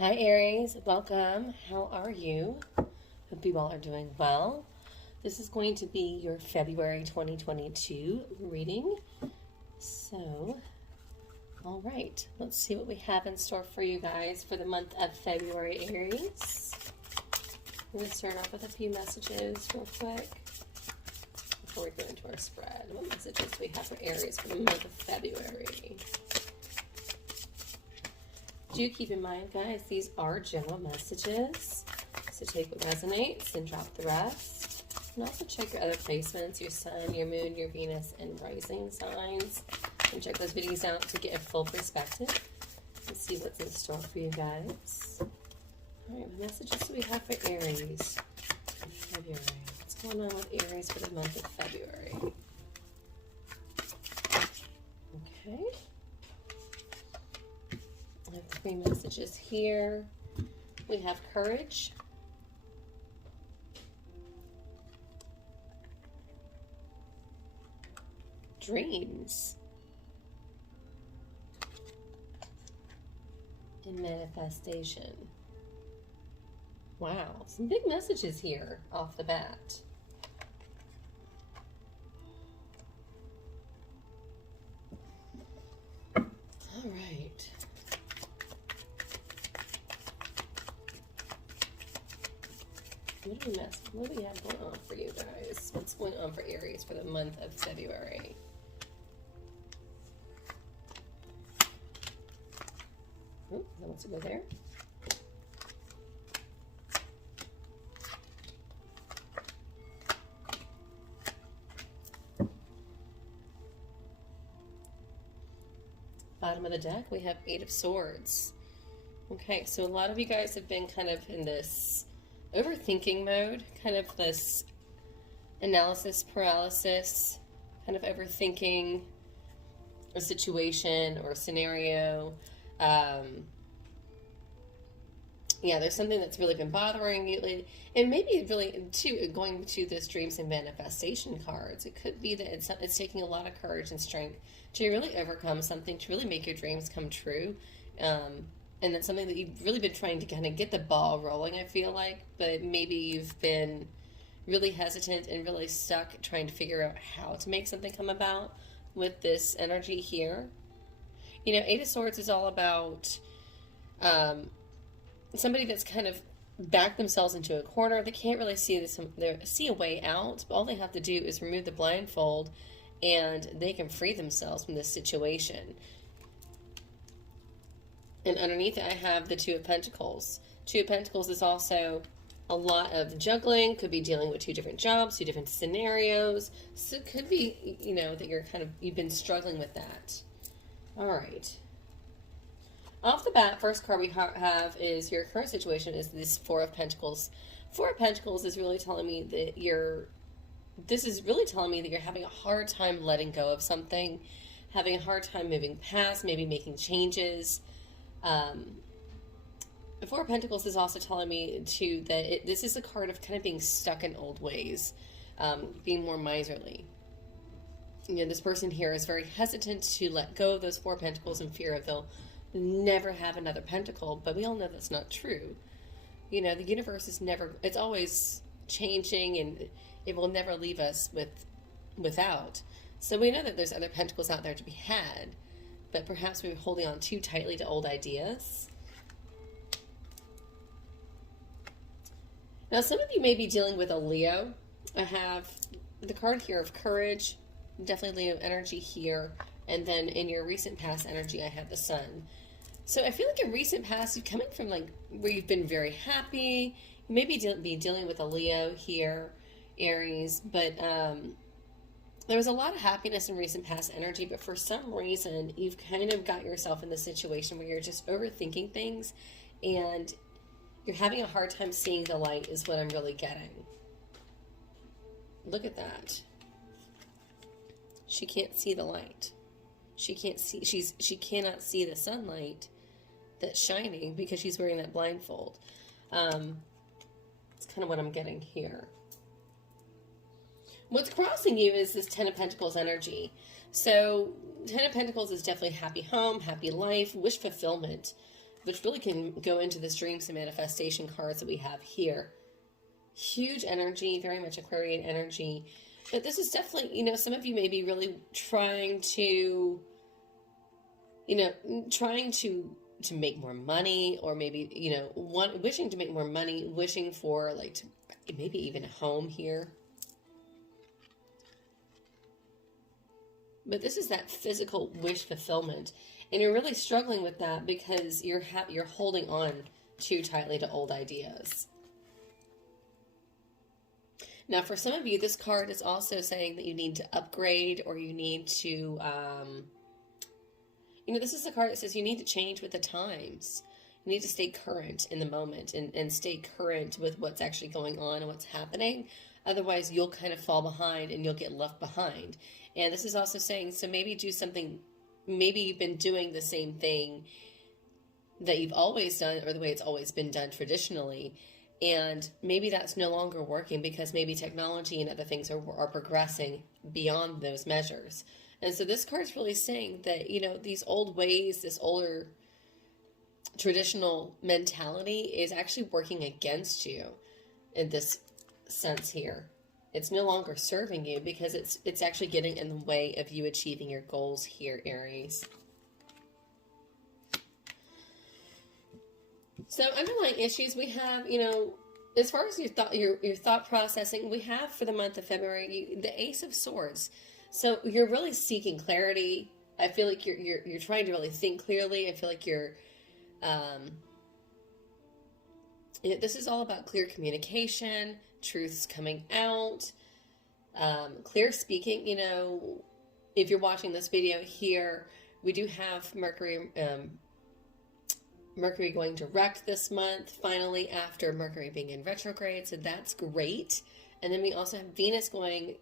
Hi Aries, welcome. How are you? Hope you all are doing well. This is going to be your February 2022 reading. So, all right, let's see what we have in store for you guys for the month of February, Aries. I'm going to start off with a few messages real quick before we go into our spread. What messages do we have for Aries for the month of February? Do keep in mind, guys, these are general messages. So take what resonates and drop the rest. And also check your other placements, your sun, your moon, your Venus, and rising signs. And check those videos out to get a full perspective and see what's in store for you guys. All right, what messages do we have for Aries in February? What's going on with Aries for the month of February? Okay. I have 3 messages here. We have courage. Dreams. And manifestation. Wow, some big messages here off the bat. All right. What do we have going on for you guys? What's going on for Aries for the month of February? Oh, that wants to go there. Bottom of the deck, we have 8 of Swords. Okay, so a lot of you guys have been kind of in this overthinking mode, kind of this analysis paralysis, kind of overthinking a situation or a scenario. Yeah, there's something that's really been bothering you, and maybe really too going to this dreams and manifestation cards. It could be that it's taking a lot of courage and strength to really overcome something, to really make your dreams come true. And that's something that you've really been trying to kind of get the ball rolling, I feel like. But maybe you've been really hesitant and really stuck trying to figure out how to make something come about with this energy here. You know, 8 of Swords is all about somebody that's kind of backed themselves into a corner. They can't really see a way out. But all they have to do is remove the blindfold and they can free themselves from this situation. And underneath it, I have the 2 of Pentacles. 2 of Pentacles is also a lot of juggling. Could be dealing with 2 different jobs, 2 different scenarios. So it could be, you know, that you've been struggling with that. All right. Off the bat, first card we have is your current situation is this 4 of Pentacles. 4 of Pentacles is really telling me that you're having a hard time letting go of something, having a hard time moving past, maybe making changes. The 4 of Pentacles is also telling me too that this is a card of kind of being stuck in old ways, being more miserly. You know, this person here is very hesitant to let go of those 4 Pentacles in fear of they'll never have another pentacle, but we all know that's not true. You know, the universe is it's always changing, and it will never leave us without. So we know that there's other pentacles out there to be had, but perhaps we're holding on too tightly to old ideas. Now, some of you may be dealing with a Leo. I have the card here of courage, definitely Leo energy here, and then in your recent past energy, I have the Sun. So I feel like in recent past, you're coming from like where you've been very happy. You may be dealing with a Leo here, Aries, but there was a lot of happiness in recent past energy, but for some reason, you've kind of got yourself in the situation where you're just overthinking things, and you're having a hard time seeing the light is what I'm really getting. Look at that. She can't see the light. She cannot see the sunlight that's shining because she's wearing that blindfold. It's kind of what I'm getting here. What's crossing you is this 10 of Pentacles energy. So 10 of Pentacles is definitely happy home, happy life, wish fulfillment. which really can go into the dreams and manifestation cards that we have here. Huge energy, very much Aquarian energy. But this is definitely, you know, some of you may be really trying to, you know, trying to make more money, or maybe, you know, wishing to make more money, wishing for like maybe even a home here. But this is that physical wish fulfillment, and you're really struggling with that because you're holding on too tightly to old ideas. Now, for some of you, this card is also saying that you need to upgrade, or you need to, you know, this is the card that says you need to change with the times. You need to stay current in the moment, and stay current with what's actually going on and what's happening. Otherwise, you'll kind of fall behind and you'll get left behind. And this is also saying, so maybe do something, maybe you've been doing the same thing that you've always done, or the way it's always been done traditionally. And maybe that's no longer working because maybe technology and other things are progressing beyond those measures. And so this card's really saying that, you know, these old ways, this older traditional mentality is actually working against you in this sense here. It's no longer serving you because it's actually getting in the way of you achieving your goals here, Aries. So underlying issues we have, you know, as far as your thought processing, we have for the month of February the Ace of Swords. So you're really seeking clarity. I feel like you're trying to really think clearly. I feel like you're you know, this is all about clear communication, truths coming out, clear speaking. You know, if you're watching this video here, we do have Mercury going direct this month, finally, after Mercury being in retrograde, so that's great. And then we also have Venus going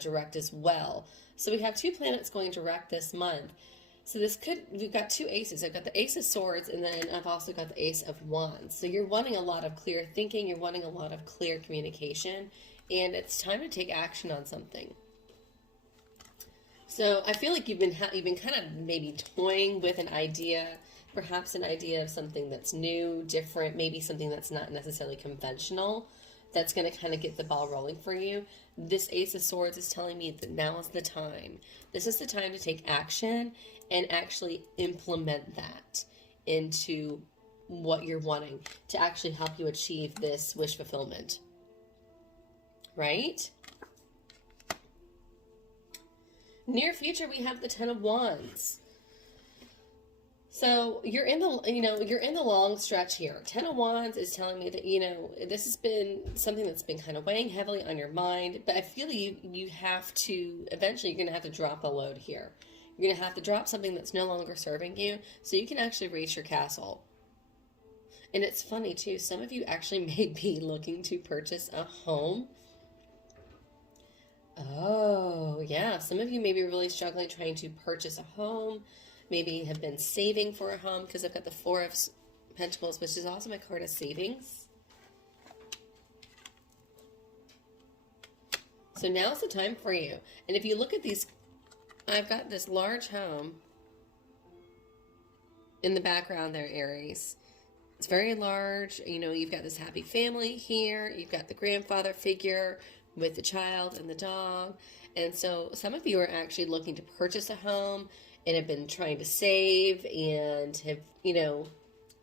direct as well. So we have two planets going direct this month. So we've got two aces. I've got the Ace of Swords, and then I've also got the Ace of Wands. So you're wanting a lot of clear thinking, you're wanting a lot of clear communication, and it's time to take action on something. So I feel like you've been kind of maybe toying with an idea, perhaps an idea of something that's new, different, maybe something that's not necessarily conventional, that's going to kind of get the ball rolling for you. This Ace of Swords is telling me that now is the time. This is the time to take action and actually implement that into what you're wanting to actually help you achieve this wish fulfillment. Right? Near future, we have the Ten of Wands. So you're in the long stretch here. Ten of Wands is telling me that, you know, this has been something that's been kind of weighing heavily on your mind, but I feel you have to, eventually you're going to have to drop a load here. You're going to have to drop something that's no longer serving you so you can actually reach your castle. And it's funny too, some of you actually may be looking to purchase a home. Oh, yeah. Some of you may be really struggling trying to purchase a home. Maybe have been saving for a home, because I've got the Four of Pentacles, which is also my card of savings. So now's the time for you. And if you look at these, I've got this large home in the background there, Aries. It's very large. You know, you've got this happy family here. You've got the grandfather figure with the child and the dog. And so some of you are actually looking to purchase a home and have been trying to save, and have, you know,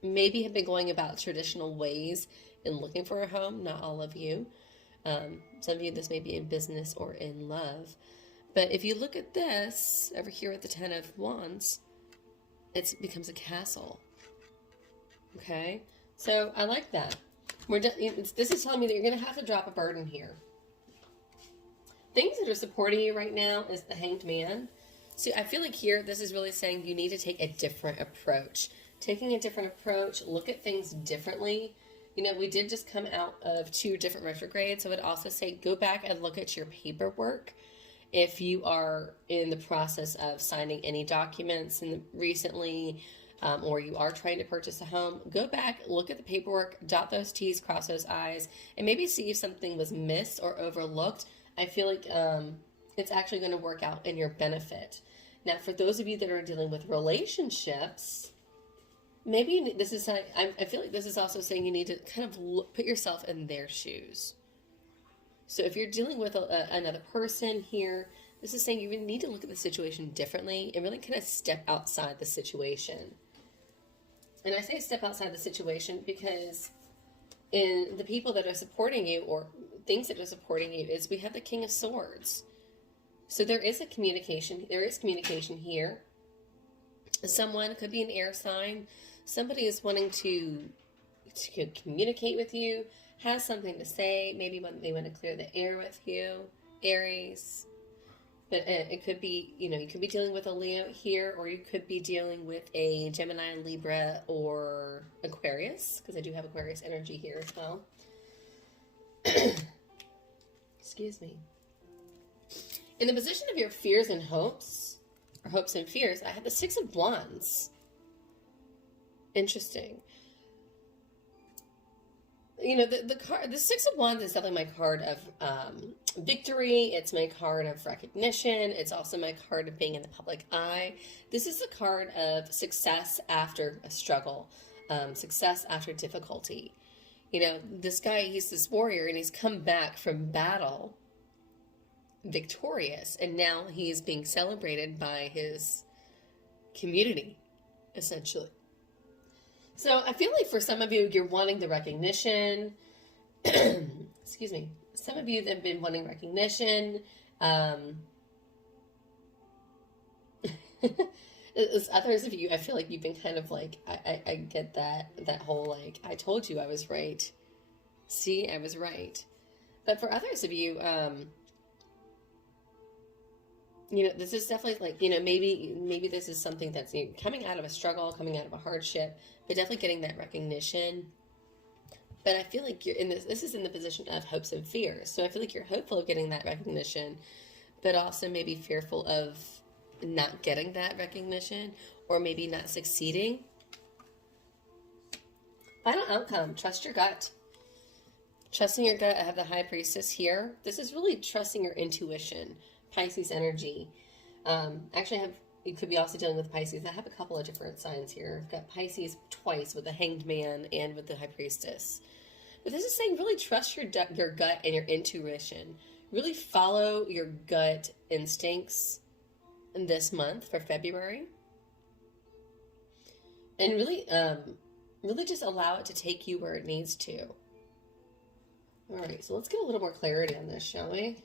maybe have been going about traditional ways in looking for a home. Not all of you. Some of you, this may be in business or in love. But if you look at this over here with the Ten of Wands, it becomes a castle. Okay? So I like that. This is telling me that you're going to have to drop a burden here. Things that are supporting you right now is the Hanged Man. So I feel like here, this is really saying you need to take a different approach. Taking a different approach, look at things differently. You know, we did just come out of 2 different retrogrades, so I would also say go back and look at your paperwork. If you are in the process of signing any documents recently, or you are trying to purchase a home, go back, look at the paperwork, dot those T's, cross those I's, and maybe see if something was missed or overlooked. I feel like it's actually going to work out in your benefit. Now, for those of you that are dealing with relationships, maybe this is, I feel like this is also saying you need to kind of put yourself in their shoes. So if you're dealing with another person here, this is saying you really need to look at the situation differently and really kind of step outside the situation. And I say step outside the situation because in the people that are supporting you, or things that are supporting you, is we have the King of Swords. So there is communication here. Someone could be an air sign. Somebody is wanting to communicate with you, has something to say. Maybe they want to clear the air with you, Aries. But it could be, you could be dealing with a Leo here, or you could be dealing with a Gemini, Libra, or Aquarius, because I do have Aquarius energy here as well. Excuse me. In the position of your fears and hopes, or hopes and fears, I have the Six of Wands. Interesting. The Six of Wands is definitely my card of victory. It's my card of recognition. It's also my card of being in the public eye. This is the card of success after a struggle, success after difficulty. This guy, he's this warrior, and he's come back from battle victorious, and now he's being celebrated by his community, essentially. So I feel like for some of you, you're wanting the recognition. Excuse me. Some of you have been wanting recognition. As others of you, I feel like you've been kind of like, I get that whole like, I told you I was right. See, I was right. But for others of you, this is definitely like, maybe this is something that's coming out of a struggle, coming out of a hardship, but definitely getting that recognition. But I feel like you're in this is in the position of hopes and fears. So I feel like you're hopeful of getting that recognition, but also maybe fearful of not getting that recognition, or maybe not succeeding. Final outcome, trust your gut. Trusting your gut, I have the High Priestess here. This is really trusting your intuition. Pisces energy. Actually, you could be also dealing with Pisces. I have a couple of different signs here. I've got Pisces twice with the Hanged Man and with the High Priestess. But this is saying really trust your gut and your intuition. Really follow your gut instincts in this month for February. And really just allow it to take you where it needs to. All right, so let's get a little more clarity on this, shall we?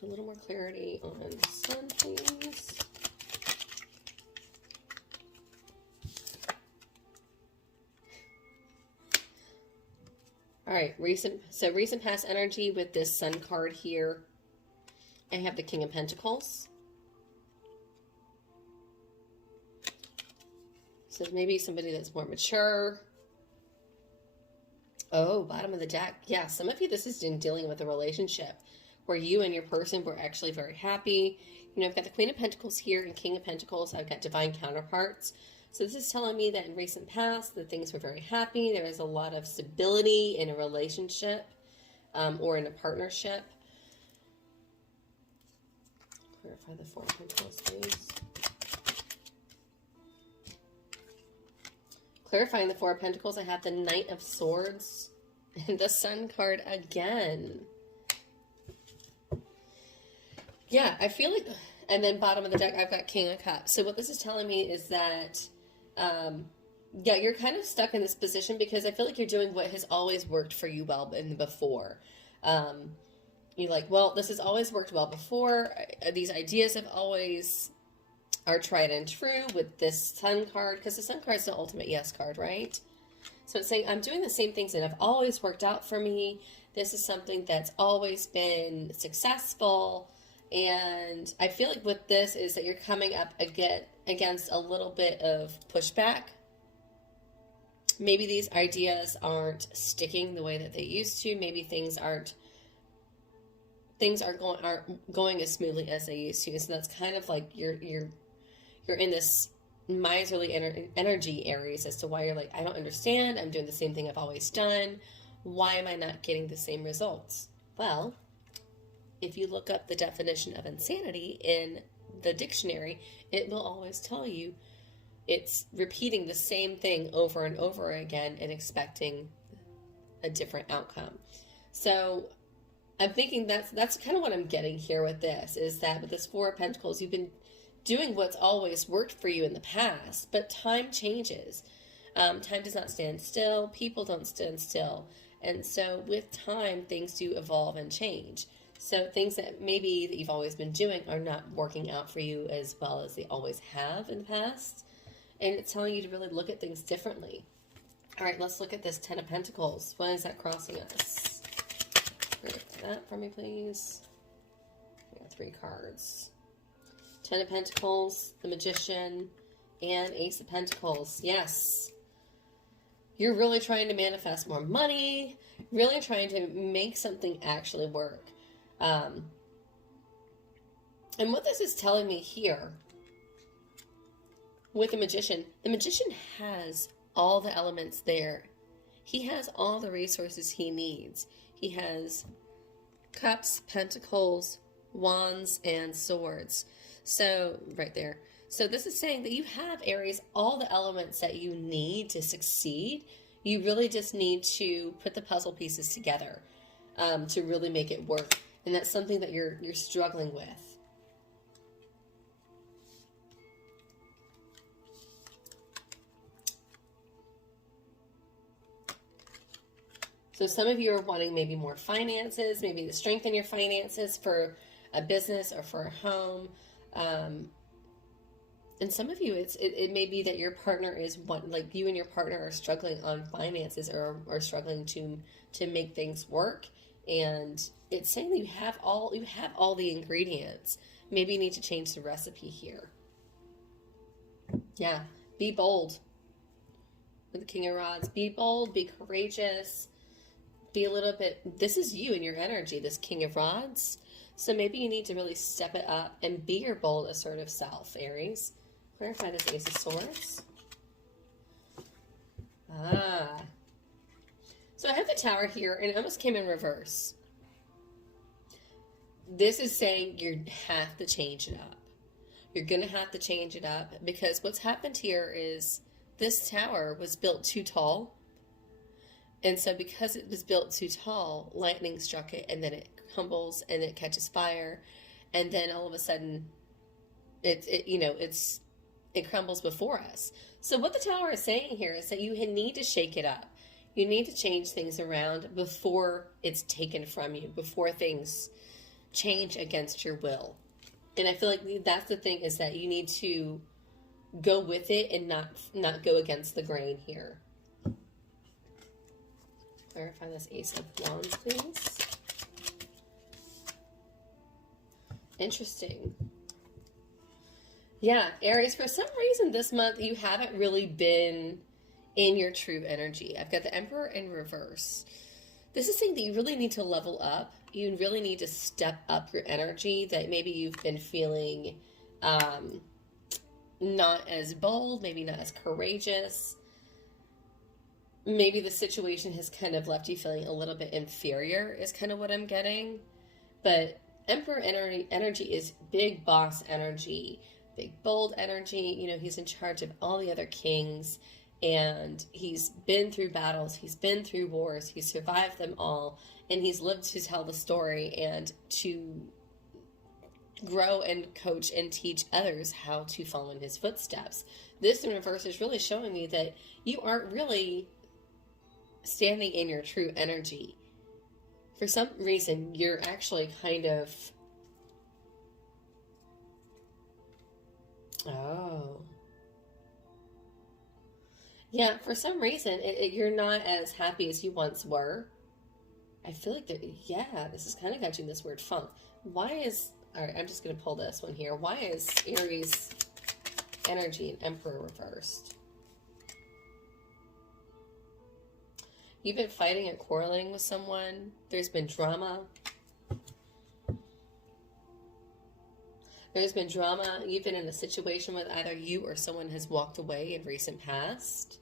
A little more clarity on the Sun, please. All right, recent past energy with this Sun card here. I have the King of Pentacles. So maybe somebody that's more mature. Oh, bottom of the deck. Yeah, some of you, this is dealing with a relationship where you and your person were actually very happy. I've got the Queen of Pentacles here and King of Pentacles. I've got divine counterparts. So this is telling me that in recent past, that things were very happy. There is a lot of stability in a relationship or in a partnership. Clarify the Four of Pentacles, please. Clarifying the Four of Pentacles, I have the Knight of Swords and the Sun card again. Yeah, I feel like, and then bottom of the deck, I've got King of Cups. So what this is telling me is that, yeah, you're kind of stuck in this position because I feel like you're doing what has always worked for you well in the before. You're like, well, this has always worked well before. These ideas have always are tried and true with this Sun card, because the Sun card is the ultimate yes card, right? So it's saying, I'm doing the same things that have always worked out for me. This is something that's always been successful. And I feel like with this is that you're coming up against a little bit of pushback. Maybe these ideas aren't sticking the way that they used to. Maybe things aren't going as smoothly as they used to. So that's kind of like you're in this miserly energy, Aries, as to why you're like, I don't understand. I'm doing the same thing I've always done. Why am I not getting the same results? Well, if you look up the definition of insanity in the dictionary, it will always tell you it's repeating the same thing over and over again and expecting a different outcome. So I'm thinking that's kind of what I'm getting here with this, is that with this Four of Pentacles, you've been doing what's always worked for you in the past, but time changes. Time does not stand still. People don't stand still. And so with time, things do evolve and change. So things that maybe that you've always been doing are not working out for you as well as they always have in the past. And it's telling you to really look at things differently. All right, let's look at this Ten of Pentacles. Why is that crossing us? Read that for me, please. We got 3 cards. Ten of Pentacles, the Magician, and Ace of Pentacles. Yes. You're really trying to manifest more money, really trying to make something actually work. And what this is telling me here with the Magician has all the elements there. He has all the resources he needs. He has cups, pentacles, wands, and swords. So, right there. So this is saying that you have, Aries, all the elements that you need to succeed. You really just need to put the puzzle pieces together to really make it work. And that's something that you're struggling with. So some of you are wanting maybe more finances, maybe to strengthen your finances for a business or for a home. And some of you, it may be that your partner is like you and your partner are struggling on finances or struggling to make things work. And it's saying that you have all the ingredients. Maybe you need to change the recipe here. Yeah, be bold. With the King of Rods, be bold, be courageous, be a little bit. This is you and your energy, this King of Rods. So maybe you need to really step it up and be your bold, assertive self, Aries. Clarify this Ace of Swords. So I have the Tower here, and it almost came in reverse. This is saying you have to change it up. You're going to have to change it up, because what's happened here is this tower was built too tall. And so because it was built too tall, lightning struck it, and then it crumbles, and it catches fire. And then all of a sudden, it crumbles before us. So what the Tower is saying here is that you need to shake it up. You need to change things around before it's taken from you, before things change against your will. And I feel like that's the thing, is that you need to go with it and not go against the grain here. Clarify this Ace of Wands, please. Interesting. Yeah, Aries, for some reason this month you haven't really been in your true energy. I've got the Emperor in reverse. This is saying that you really need to level up. You really need to step up your energy, that maybe you've been feeling not as bold, maybe not as courageous. Maybe the situation has kind of left you feeling a little bit inferior, is kind of what I'm getting. But Emperor energy is big boss energy, big bold energy. You know, he's in charge of all the other kings, and he's been through battles, he's been through wars, he's survived them all, and he's lived to tell the story and to grow and coach and teach others how to follow in his footsteps. This in reverse is really showing me that you aren't really standing in your true energy. For some reason, you're actually kind of... Oh. Yeah, for some reason, you're not as happy as you once were. I feel like, this is kind of catching this word funk. Why is... Alright, I'm just going to pull this one here. Why is Aries energy and Emperor reversed? You've been fighting and quarreling with someone. There's been drama. There's been drama. You've been in a situation with either you or someone has walked away in recent past.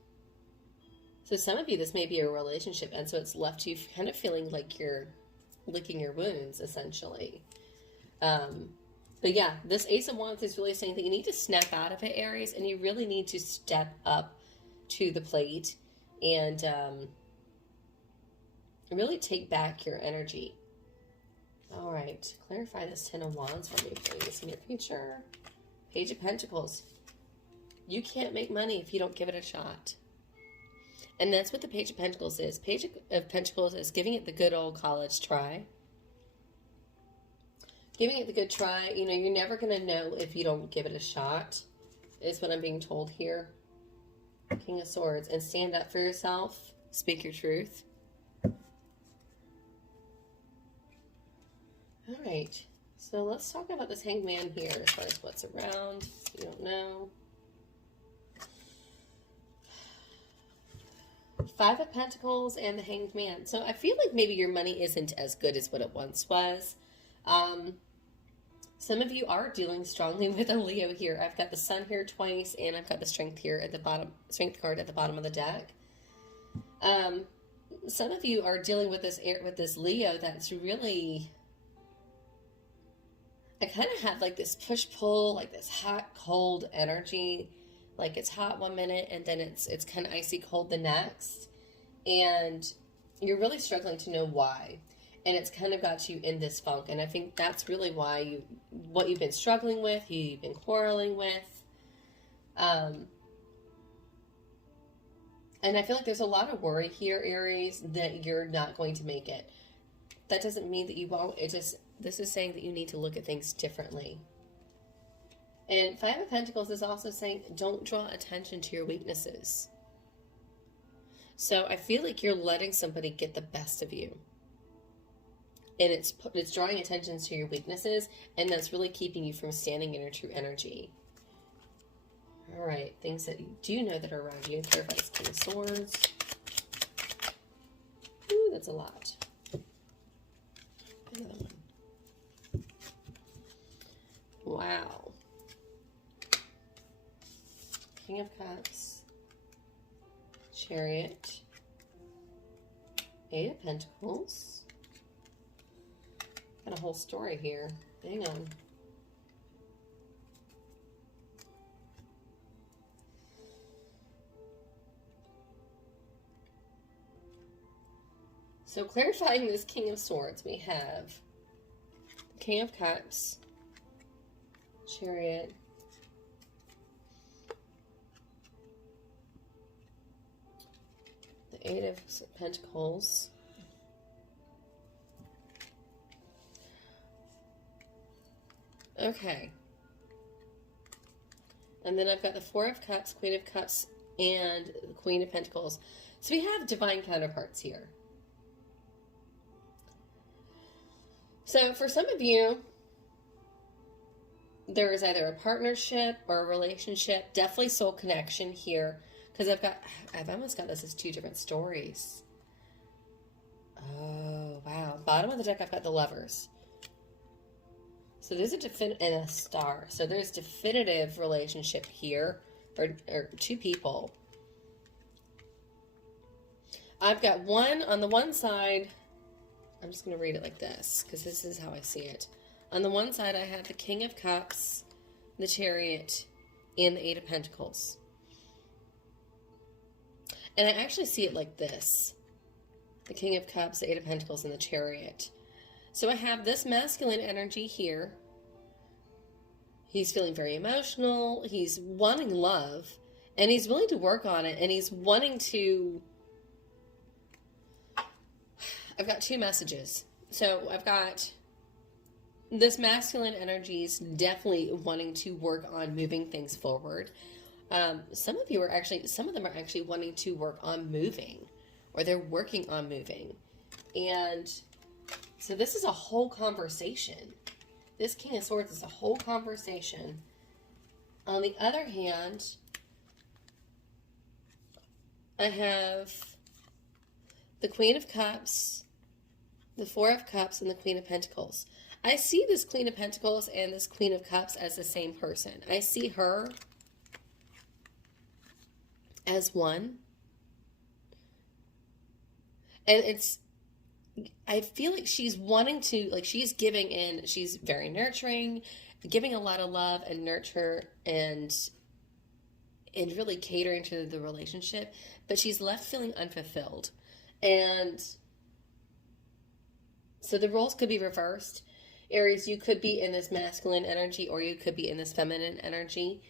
So some of you, this may be a relationship, and so it's left you kind of feeling like you're licking your wounds, essentially. But yeah, this Ace of Wands is really saying that you need to snap out of it, Aries, and you really need to step up to the plate and really take back your energy. All right, clarify this Ten of Wands for me, please, in your future. Page of Pentacles. You can't make money if you don't give it a shot. And that's what the Page of Pentacles is. Page of Pentacles is giving it the good old college try. Giving it the good try. You know, you're never going to know if you don't give it a shot, is what I'm being told here. King of Swords. And stand up for yourself. Speak your truth. All right. So let's talk about this Hanged Man here as far as what's around. So you don't know. Five of Pentacles and the Hanged Man. So I feel like maybe your money isn't as good as what it once was. Some of you are dealing strongly with a Leo here. I've got the Sun here twice, and I've got the Strength here at the bottom, Strength card at the bottom of the deck. Some of you are dealing with this Leo that's really, I kind of have like this push-pull, like this hot-cold energy. Like it's hot one minute and then it's kind of icy cold the next. And you're really struggling to know why. And it's kind of got you in this funk. And I think that's really why what you've been struggling with, you've been quarreling with. And I feel like there's a lot of worry here, Aries, that you're not going to make it. That doesn't mean that you won't. This is saying that you need to look at things differently. And Five of Pentacles is also saying, don't draw attention to your weaknesses. So I feel like you're letting somebody get the best of you. And it's drawing attention to your weaknesses, and that's really keeping you from standing in your true energy. All right, things that you do know that are around you. Clarify this King of Swords. Ooh, that's a lot. Another one. Wow. King of Cups, Chariot, Eight of Pentacles. Got a whole story here. Hang on. So clarifying this King of Swords, we have the King of Cups, Chariot, Eight of Pentacles, okay, and then I've got the Four of Cups, Queen of Cups, and the Queen of Pentacles. So we have divine counterparts here. So for some of you, there is either a partnership or a relationship, definitely soul connection here. Because I've almost got this as two different stories. Oh, wow. Bottom of the deck, I've got the Lovers. So there's and a Star. So there's definitive relationship here, or two people. I've got one on the one side. I'm just going to read it like this, because this is how I see it. On the one side, I have the King of Cups, the Chariot, and the Eight of Pentacles. And I actually see it like this. The King of Cups, the Eight of Pentacles, and the Chariot. So I have this masculine energy here. He's feeling very emotional. He's wanting love. And he's willing to work on it. And he's wanting to... I've got two messages. So I've got this masculine energy is definitely wanting to work on moving things forward. Some of them are actually wanting to work on moving, or they're working on moving. And so this is a whole conversation. This King of Swords is a whole conversation. On the other hand, I have the Queen of Cups, the Four of Cups, and the Queen of Pentacles. I see this Queen of Pentacles and this Queen of Cups as the same person. I see her as one. And I feel like she's wanting to, like she's giving in, she's very nurturing, giving a lot of love and nurture and really catering to the relationship, but she's left feeling unfulfilled. And so the roles could be reversed. Aries, you could be in this masculine energy or you could be in this feminine energy.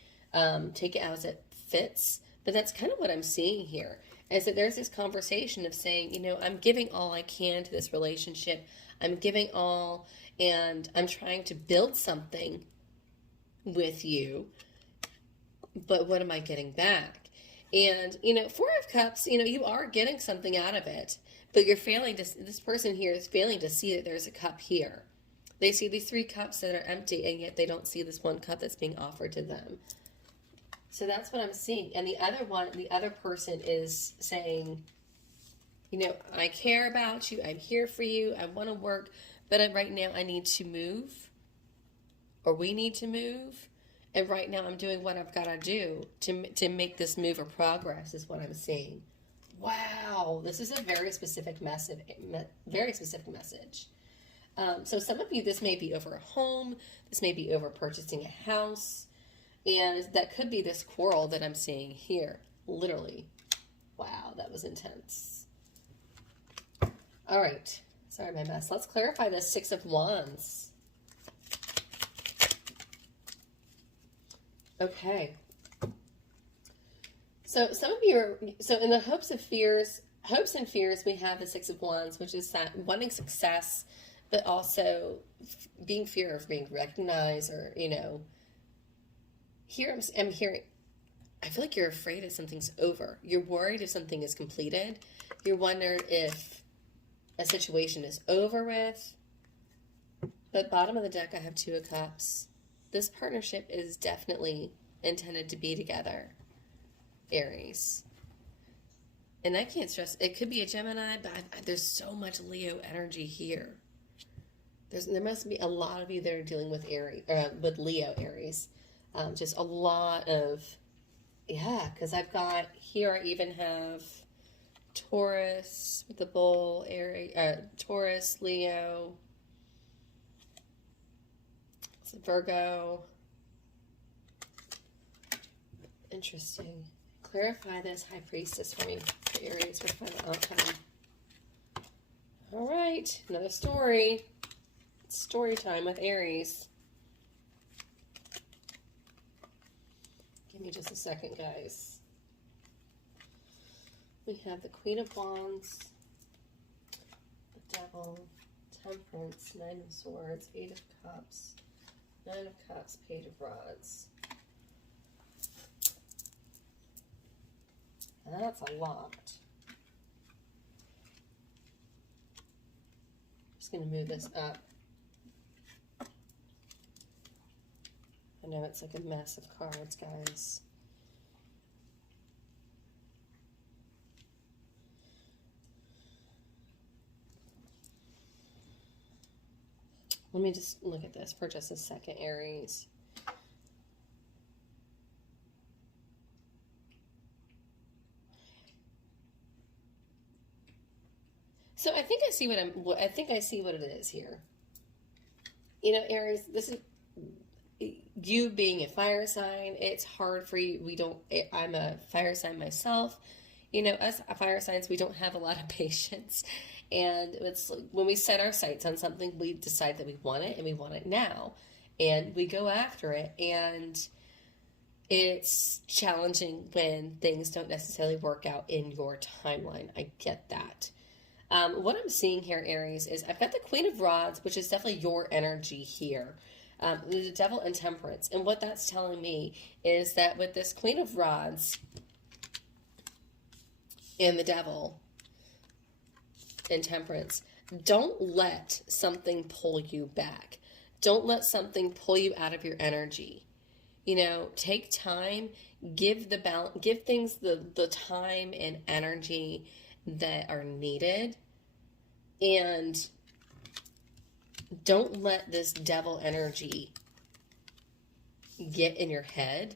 Take it as it fits. But that's kind of what I'm seeing here, is that there's this conversation of saying, you know, I'm giving all I can to this relationship. I'm giving all, and I'm trying to build something with you. But what am I getting back? And, you know, Four of Cups, you know, you are getting something out of it, but you're failing to, this person here is failing to see that there's a cup here. They see these 3 cups that are empty, and yet they don't see this 1 cup that's being offered to them. So that's what I'm seeing. And the other person is saying, you know, I care about you. I'm here for you. I want to work, but right now I need to move, or we need to move. And right now I'm doing what I've got to do to make this move or progress is what I'm seeing. Wow, this is a very specific message. Very specific message. So some of you, this may be over a home. This may be over purchasing a house. And that could be this quarrel that I'm seeing here. Literally. Wow, that was intense. All right. Sorry, my mess. Let's clarify the 6 of Wands. Okay. So some of you are, so in the hopes and fears, we have the 6 of Wands, which is that wanting success, but also being fear of being recognized, or, you know, here I'm hearing, I feel like you're afraid if something's over. You're worried if something is completed. You're wondering if a situation is over with. But bottom of the deck, I have 2 of Cups. This partnership is definitely intended to be together, Aries. And I can't stress, it could be a Gemini, but there's so much Leo energy here. There must be a lot of you that are dealing with Aries, with Leo Aries. Just a lot of, yeah, because I've got, here I even have Taurus with the bull, Aries, Taurus, Leo, Virgo. Interesting. Clarify this, High Priestess, for me, for Aries, for final outcome. All right, another story. It's story time with Aries. Give me just a second, guys. We have the Queen of Wands, the Devil, Temperance, 9 of Swords, 8 of Cups, 9 of Cups, Page of Rods. That's a lot. Just going to move this up. I know it's like a mess of cards, guys. Let me just look at this for just a second, Aries. So I think I see what it is here. You know, Aries, this is you being a fire sign. It's hard for you. I'm a fire sign myself. You know, us fire signs, we don't have a lot of patience. And it's when we set our sights on something, we decide that we want it and we want it now. And we go after it. And it's challenging when things don't necessarily work out in your timeline. I get that. What I'm seeing here, Aries, is I've got the Queen of Rods, which is definitely your energy here. The Devil and Temperance. And what that's telling me is that with this Queen of Rods and the Devil and Temperance, don't let something pull you back. Don't let something pull you out of your energy. You know, take time, give things the time and energy that are needed, and don't let this devil energy get in your head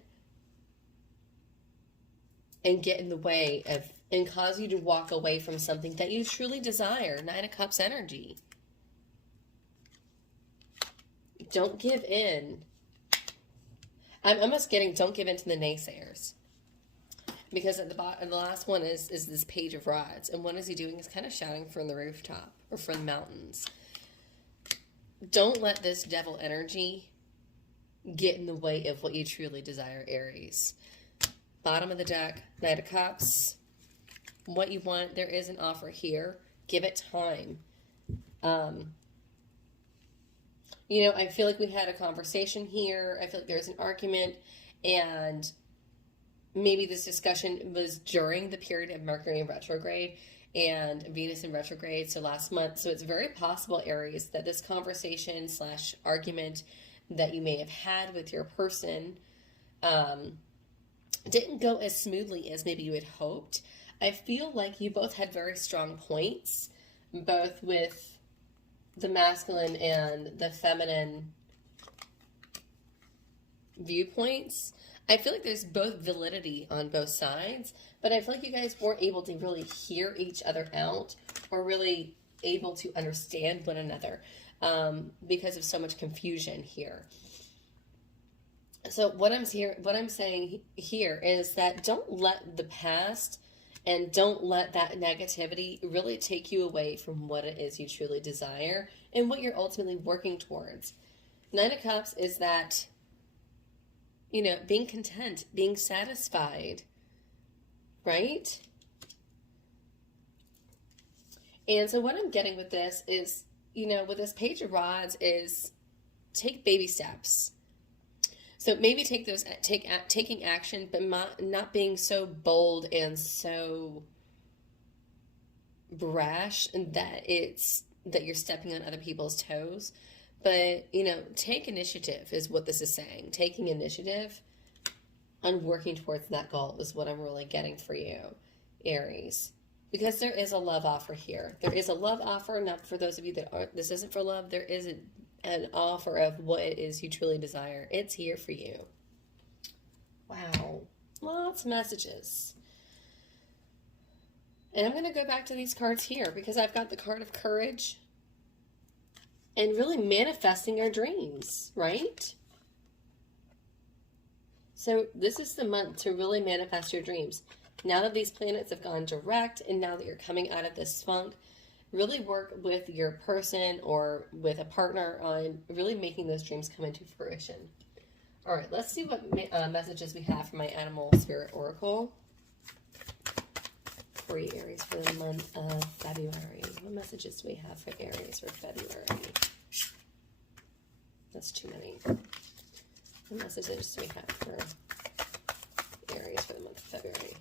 and get in the way of and cause you to walk away from something that you truly desire. 9 of Cups energy. Don't give in I'm almost getting, don't give in to the naysayers. Because at the bottom, the last one is this Page of Rods. And what is he doing? He's kind of shouting from the rooftop or from the mountains. Don't let this devil energy get in the way of what you truly desire, Aries. Bottom of the deck, Knight of Cups. What you want, there is an offer here. Give it time. You know, I feel like we had a conversation here. I feel like there's an argument, and maybe this discussion was during the period of Mercury in retrograde and Venus in retrograde, so last month. So it's very possible, Aries, that this conversation slash argument that you may have had with your person didn't go as smoothly as maybe you had hoped. I feel like you both had very strong points, both with the masculine and the feminine viewpoints. I feel like there's both validity on both sides, but I feel like you guys weren't able to really hear each other out or really able to understand one another because of so much confusion here. So what I'm saying here is that don't let the past and don't let that negativity really take you away from what it is you truly desire and what you're ultimately working towards. Nine of Cups is that, you know, being content, being satisfied, right? And so what I'm getting with this is, you know, with this Page of Rods is take baby steps. So maybe taking action, but not being so bold and so brash that you're stepping on other people's toes. But, you know, take initiative is what this is saying. Taking initiative on working towards that goal is what I'm really getting for you, Aries. Because there is a love offer here. There is a love offer, not for those of you that aren't, this isn't for love. There is an offer of what it is you truly desire. It's here for you. Wow. Lots of messages. And I'm going to go back to these cards here because I've got the card of courage and really manifesting our dreams, right? So this is the month to really manifest your dreams. Now that these planets have gone direct and now that you're coming out of this funk, really work with your person or with a partner on really making those dreams come into fruition. All right, let's see what messages we have from my Animal Spirit Oracle for you, Aries, for the month of February. What messages do we have for Aries for February? That's too many. What messages do we have for Aries for the month of February?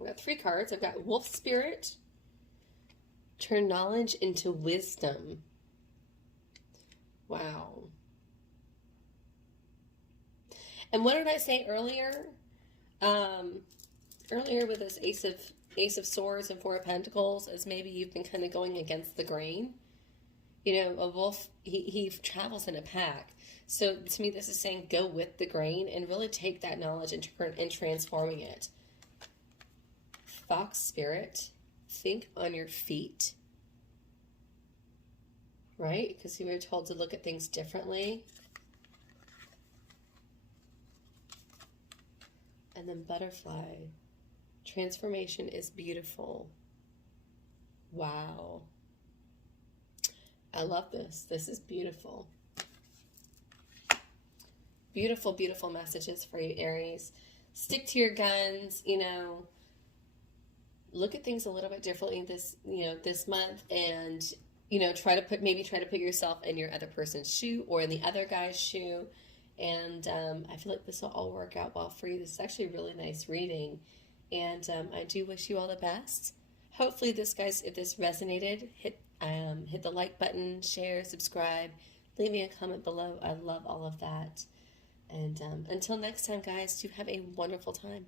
I've got 3 cards. I've got Wolf Spirit, turn knowledge into wisdom. Wow. And what did I say earlier? Earlier with this Ace of Swords and 4 of Pentacles, as maybe you've been kind of going against the grain. You know, a wolf, he travels in a pack. So to me, this is saying go with the grain and really take that knowledge and transforming it. Fox Spirit, think on your feet. Right? Because we were told to look at things differently. And then Butterfly, transformation is beautiful. Wow. I love this. This is beautiful. Beautiful, beautiful messages for you, Aries. Stick to your guns, you know. Look at things a little bit differently this month, and try to put yourself in your other person's shoe or in the other guy's shoe. And I feel like this will all work out well for you. This is actually a really nice reading, and I do wish you all the best. Hopefully, if this resonated, hit the like button, share, subscribe, leave me a comment below. I love all of that. And until next time, guys, do have a wonderful time.